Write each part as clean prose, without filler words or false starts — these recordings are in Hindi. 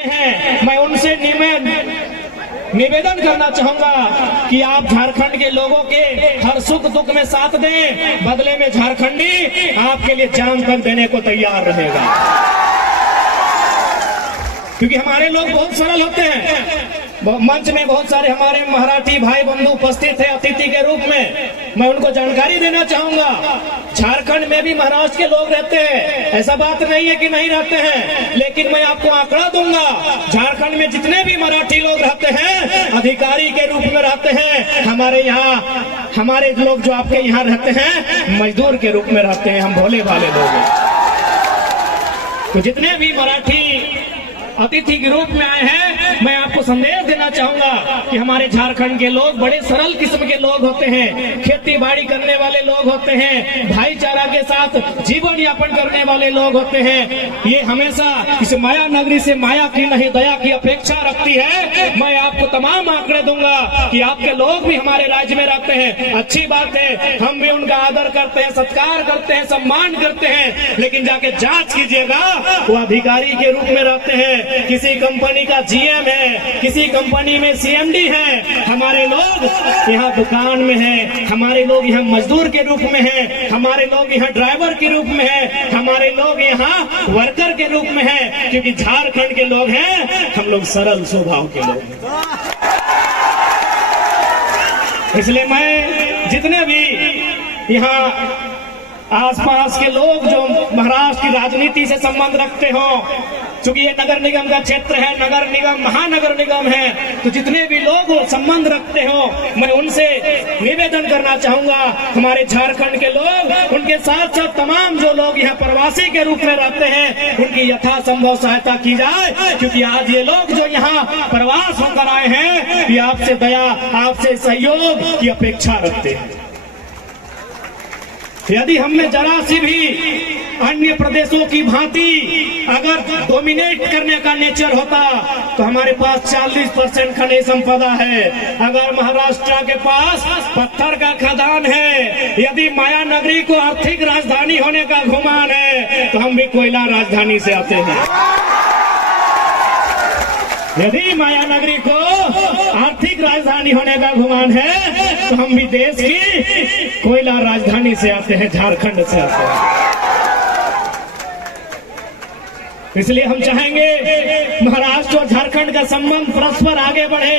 हैं, मैं उनसे निवेदन करना चाहूंगा कि आप झारखंड के लोगों के हर सुख दुख में साथ दें, बदले में झारखंडी आपके लिए जान तक देने को तैयार रहेगा। क्योंकि हमारे लोग बहुत सरल होते हैं। मंच में बहुत सारे हमारे मराठी भाई बंधु उपस्थित है अतिथि के रूप में। मैं उनको जानकारी देना चाहूंगा, झारखंड में भी महाराष्ट्र के लोग रहते हैं, ऐसा बात नहीं है कि नहीं रहते हैं, लेकिन मैं आपको आंकड़ा दूंगा, झारखंड में जितने भी मराठी लोग रहते हैं अधिकारी के रूप में रहते हैं। हमारे यहाँ हमारे लोग जो आपके यहाँ रहते हैं मजदूर के रूप में रहते हैं। हम भोले भाले लोग हैं। तो जितने भी मराठी अतिथि के रूप में आए हैं, मैं आपको संदेश देना चाहूंगा कि हमारे झारखंड के लोग बड़े सरल किस्म के लोग होते हैं, खेती बाड़ी करने वाले लोग होते हैं, भाईचारा के साथ जीवन यापन करने वाले लोग होते हैं। ये हमेशा इस माया नगरी से माया की नहीं दया की अपेक्षा रखती है। मैं आपको तमाम आंकड़े दूंगा कि आपके लोग भी हमारे राज्य में रहते हैं, अच्छी बात है, हम भी उनका आदर करते हैं, सत्कार करते हैं, सम्मान करते हैं, लेकिन जाके जांच कीजिएगा वो अधिकारी के रूप में रहते हैं, किसी कंपनी का जीएम है, किसी कंपनी में सीएमडी है। हमारे लोग यहाँ दुकान में हैं, हमारे लोग यहाँ मजदूर के रूप में हैं, हमारे लोग यहाँ ड्राइवर के रूप में हैं, हमारे लोग यहाँ वर्कर के रूप में हैं। क्योंकि झारखंड के लोग हैं, हम लोग सरल स्वभाव के लोग हैं। इसलिए मैं जितने भी यहाँ आसपास के लोग जो महाराष्ट्र की राजनीति से संबंध रखते हो, चूंकि ये नगर निगम का क्षेत्र है, नगर निगम महानगर निगम है, तो जितने भी लोग संबंध रखते हो मैं उनसे निवेदन करना चाहूंगा, हमारे झारखंड के लोग, उनके साथ साथ तमाम जो लोग यहाँ प्रवासी के रूप में रहते हैं, उनकी यथासंभव सहायता की जाए। क्योंकि आज ये लोग जो यहाँ प्रवास होकर आए हैं, ये आपसे दया, आपसे सहयोग की अपेक्षा रखते हैं। यदि हमने जरा सी भी अन्य प्रदेशों की भांति अगर डोमिनेट करने का नेचर होता तो हमारे पास 40% खनिज संपदा है। अगर महाराष्ट्र के पास पत्थर का खदान है, यदि माया नगरी को आर्थिक राजधानी होने का गुमान है, तो हम भी कोयला राजधानी से आते हैं। यदि माया नगरी को आर्थिक राजधानी होने का गुमान है, तो हम भी देश की कोयला राजधानी से आते हैं, झारखंड से आते हैं। इसलिए हम चाहेंगे महाराष्ट्र और झारखंड का संबंध परस्पर आगे बढ़े,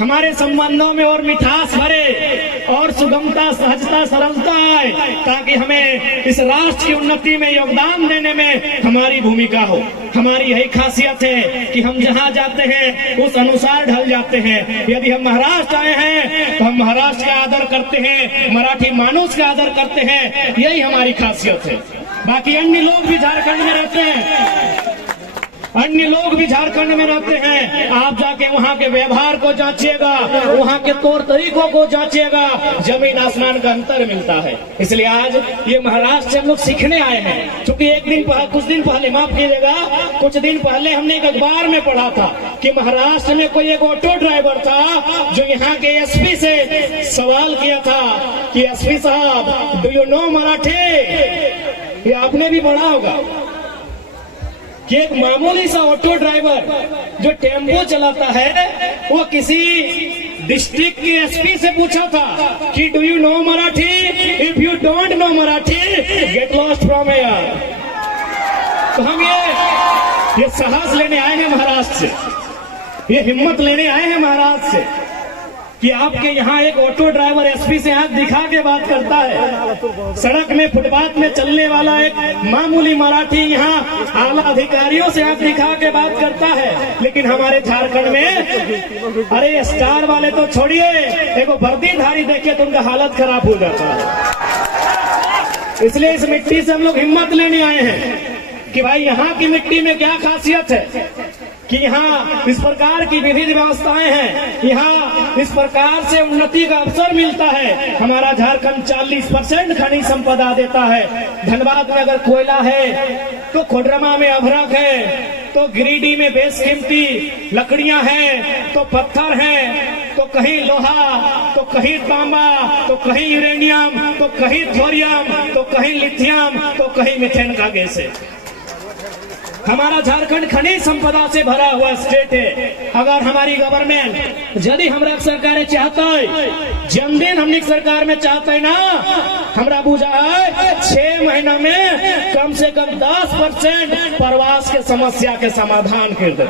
हमारे संबंधों में और मिठास भरे और सुगमता, सहजता, सरलता आए, ताकि हमें इस राष्ट्र की उन्नति में योगदान देने में हमारी भूमिका हो। हमारी यही खासियत है कि हम जहाँ जाते हैं उस अनुसार ढल जाते हैं। यदि हम महाराष्ट्र आए हैं तो हम महाराष्ट्र का आदर करते हैं, मराठी मानुष का आदर करते हैं, यही हमारी खासियत है। बाकी अन्य लोग भी झारखंड में रहते हैं, अन्य लोग भी झारखंड में रहते हैं, आप जाके वहाँ के व्यवहार को जांचिएगा, वहाँ के तौर तरीकों को जांचिएगा, जमीन आसमान का अंतर मिलता है। इसलिए आज ये महाराष्ट्र से हम लोग सीखने आए हैं। क्योंकि कुछ दिन पहले, माफ कीजिएगा, कुछ दिन पहले हमने एक अखबार में पढ़ा था कि महाराष्ट्र में कोई एक ऑटो ड्राइवर था जो यहाँ के एसपी से सवाल किया था कि एसपी साहब, डू यू नो मराठी? ये आपने भी पढ़ा होगा कि एक मामूली सा ऑटो ड्राइवर जो टेम्पो चलाता है, वो किसी डिस्ट्रिक्ट के एसपी से पूछा था कि do you know Marathi? If you don't know Marathi, get lost from here. तो हम ये साहस लेने आए हैं महाराष्ट्र से, ये हिम्मत लेने आए हैं महाराष्ट्र से कि आपके यहाँ एक ऑटो ड्राइवर एसपी से आंख दिखा के बात करता है, सड़क में फुटपाथ में चलने वाला एक मामूली मराठी यहाँ आला अधिकारियों से आंख दिखा के बात करता है। लेकिन हमारे झारखंड में अरे स्टार वाले तो छोड़िए, देखो वर्दीधारी देखिए तो उनका हालत खराब हो जाता है। इसलिए इस मिट्टी से हम लोग हिम्मत लेने आए हैं कि भाई यहाँ की मिट्टी में क्या खासियत है कि यहाँ इस प्रकार की विविध व्यवस्थाएं हैं, यहाँ इस प्रकार से उन्नति का अवसर मिलता है। हमारा झारखंड 40% खनिज संपदा देता है। धनबाद में अगर कोयला है तो खोडरमा में अभ्रक है, तो गिरिडीह में बेशकीमती लकड़ियां हैं, तो पत्थर हैं, तो कहीं लोहा, तो कहीं तांबा, तो कहीं यूरेनियम, तो कहीं थोरियम, तो कहीं लिथियम, तो कहीं मीथेन का गैस है। हमारा झारखंड खनिज संपदा से भरा हुआ स्टेट है। अगर हमारी गवर्नमेंट यदि हमरा सरकार चाहता है, जन्मदिन हमनी सरकार में चाहते है ना, हमरा बुझा है 6 महीना में कम से कम 10% प्रवास के समस्या के समाधान कर दे।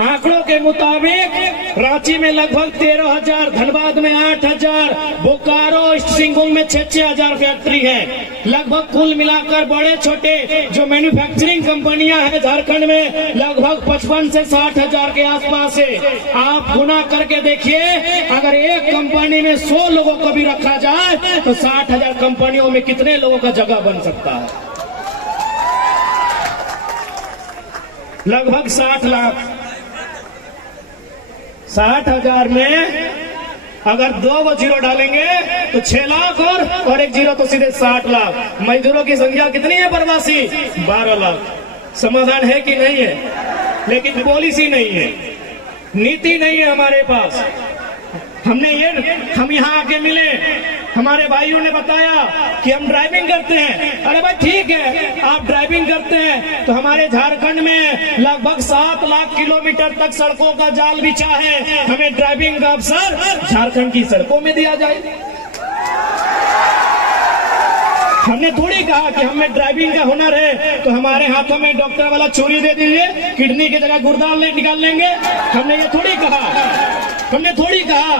आंकड़ों के मुताबिक रांची में लगभग 13,000, धनबाद में 8,000, बोकारो सिंहभूम में 6,000 फैक्ट्री है। लगभग कुल मिलाकर बड़े छोटे जो मैन्युफैक्चरिंग कंपनियां हैं झारखंड में लगभग 55 से 60,000 के आसपास है। आप गुना करके देखिए, अगर एक कंपनी में 100 लोगों को भी रखा जाए तो 60,000 कंपनियों में कितने लोगों का जगह बन सकता है? लगभग 60 लाख। 60,000 में अगर 2 जीरो डालेंगे तो 6 लाख और 1 जीरो तो सीधे 60 लाख। मजदूरों की संख्या कितनी है प्रवासी? 12 लाख। समाधान है कि नहीं है? लेकिन पॉलिसी नहीं है, नीति नहीं है हमारे पास। हम यहाँ आके मिले, हमारे भाइयों ने बताया कि हम ड्राइविंग करते हैं। अरे भाई ठीक है, आप ड्राइविंग करते हैं तो हमारे झारखंड में लगभग 7 लाख किलोमीटर तक सड़कों का जाल बिछा है। हमें ड्राइविंग का अवसर झारखंड की सड़कों में दिया जाए। हमने थोड़ी कहा कि हमें ड्राइविंग का हुनर है तो हमारे हाथों में डॉक्टर वाला छुरी दे दीजिए, किडनी की जगह गुर्दा निकाल लेंगे। हमने ये थोड़ी कहा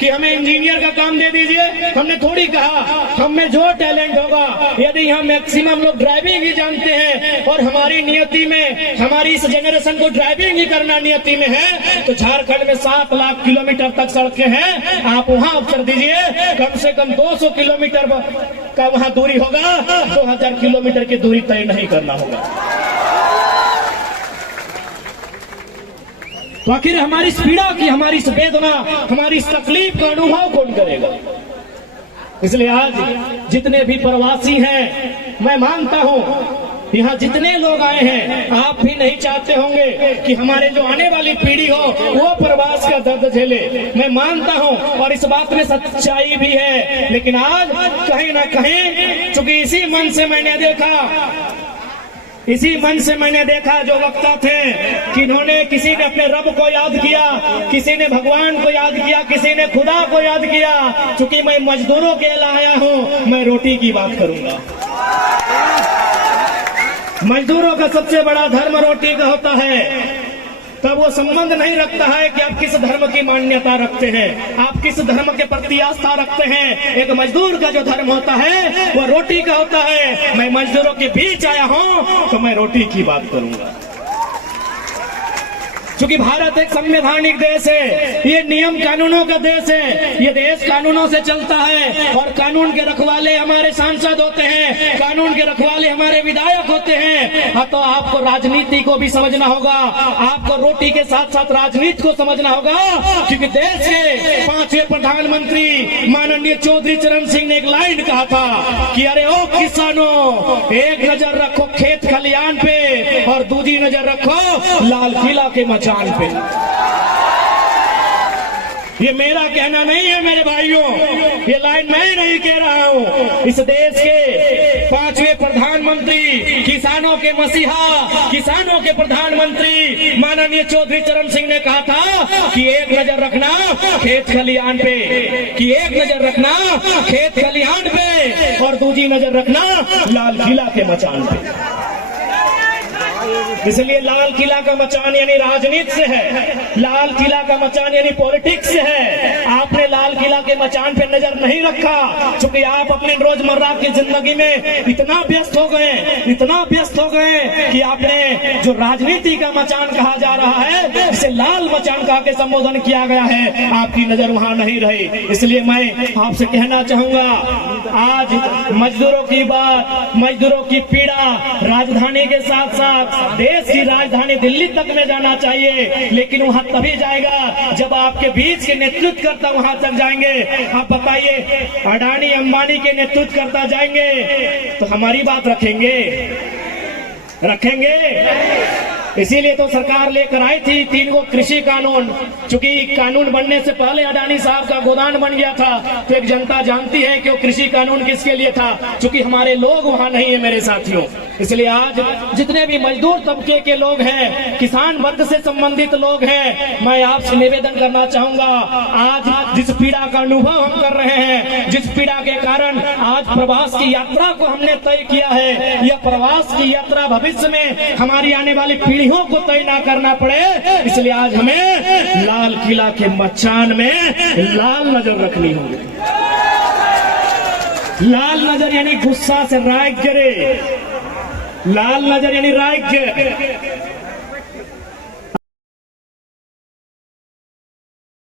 कि हमें इंजीनियर का काम दे दीजिए। हमने थोड़ी कहा, हम में जो टैलेंट होगा, यदि हम मैक्सिमम लोग ड्राइविंग ही जानते हैं और हमारी नियति में, हमारी इस जनरेशन को ड्राइविंग ही करना नियति में है, तो झारखंड में 7 लाख किलोमीटर तक सड़कें हैं। आप वहां अवसर दीजिए, कम से कम 200 किलोमीटर का वहां दूरी होगा, 2000 किलोमीटर की दूरी तय नहीं करना होगा। तो आखिर हमारी इस पीड़ा की, हमारी इस वेदना, हमारी इस तकलीफ का अनुभव कौन करेगा? इसलिए आज जितने भी प्रवासी हैं, मैं मानता हूं यहाँ जितने लोग आए हैं, आप भी नहीं चाहते होंगे कि हमारे जो आने वाली पीढ़ी हो वो प्रवास का दर्द झेले। मैं मानता हूं और इस बात में सच्चाई भी है। लेकिन आज कहीं ना कहीं, चूंकि इसी मन से मैंने देखा जो वक्ता थे कि इन्होंने, किसी ने अपने रब को याद किया, किसी ने भगवान को याद किया, किसी ने खुदा को याद किया। चूंकि मैं मजदूरों के लिए आया हूं, मैं रोटी की बात करूंगा। मजदूरों का सबसे बड़ा धर्म रोटी का होता है। तब वो संबंध नहीं रखता है कि आप किस धर्म की मान्यता रखते हैं, आप किस धर्म के प्रति आस्था रखते हैं। एक मजदूर का जो धर्म होता है वो रोटी का होता है। मैं मजदूरों के बीच आया हूं तो मैं रोटी की बात करूंगा। क्योंकि भारत एक संवैधानिक देश है, ये नियम कानूनों का देश है, ये देश कानूनों से चलता है और कानून के रखवाले हमारे सांसद होते हैं, कानून के रखवाले हमारे विधायक होते हैं। हाँ, तो आपको राजनीति को भी समझना होगा, आपको रोटी के साथ साथ राजनीति को समझना होगा। क्योंकि देश के 5वें प्रधानमंत्री माननीय चौधरी चरण सिंह ने एक लाइन कहा था कि अरे ओ किसानों, एक नजर रखो खेत खलियान पे और दूसरी नजर रखो लाल किला के मचान पे। ये मेरा कहना नहीं है मेरे भाइयों, ये लाइन मैं नहीं कह रहा हूं। इस देश के 5वें प्रधानमंत्री, किसानों के मसीहा, किसानों के प्रधानमंत्री माननीय चौधरी चरण सिंह ने कहा था कि एक नजर रखना खेत खलियान पे, कि एक नजर रखना खेत खलियान पे और दूसरी नजर रखना लाल किला के मचान पे। इसलिए लाल किला का मचान यानी राजनीति से है, लाल किला का मचान यानी पॉलिटिक्स से है। आपने लाल किला के मचान पे नजर नहीं रखा, क्योंकि आप अपने रोजमर्रा की जिंदगी में इतना व्यस्त हो गए कि आपने जो राजनीति का मचान कहा जा रहा है, जिसे लाल मचान कहा के संबोधन किया गया है, आपकी नजर वहां नहीं रही। इसलिए मैं आपसे कहना चाहूंगा, आज मजदूरों की बात, मजदूरों की पीड़ा राजधानी के साथ साथ देश की राजधानी दिल्ली तक में जाना चाहिए। लेकिन वहां तभी जाएगा जब आपके बीच के नेतृत्व करता वहां तक जाएंगे। आप बताइए, अडानी अंबानी के नेतृत्व करता जाएंगे तो हमारी बात रखेंगे? इसीलिए तो सरकार लेकर आई थी 3 गो कृषि कानून। चूंकि कानून बनने से पहले अडानी साहब का गोदान बन गया था, तो एक जनता जानती है कि वो कृषि कानून किसके लिए था। चूंकि हमारे लोग वहां नहीं है मेरे साथियों, इसलिए आज जितने भी मजदूर तबके के लोग हैं, किसान वर्ग से संबंधित लोग हैं, मैं आपसे निवेदन करना चाहूंगा, आज जिस पीड़ा का अनुभव हम कर रहे हैं, जिस पीड़ा के कारण आज प्रवास की यात्रा को हमने तय किया है, यह प्रवास की यात्रा भविष्य में हमारी आने वाली पीढ़ियों को तय ना करना पड़े, इसलिए आज हमें लाल किला के मचान में लाल नजर रखनी होगी। लाल नजर यानी गुस्सा से राग गिरे, लाल नजर यानी राग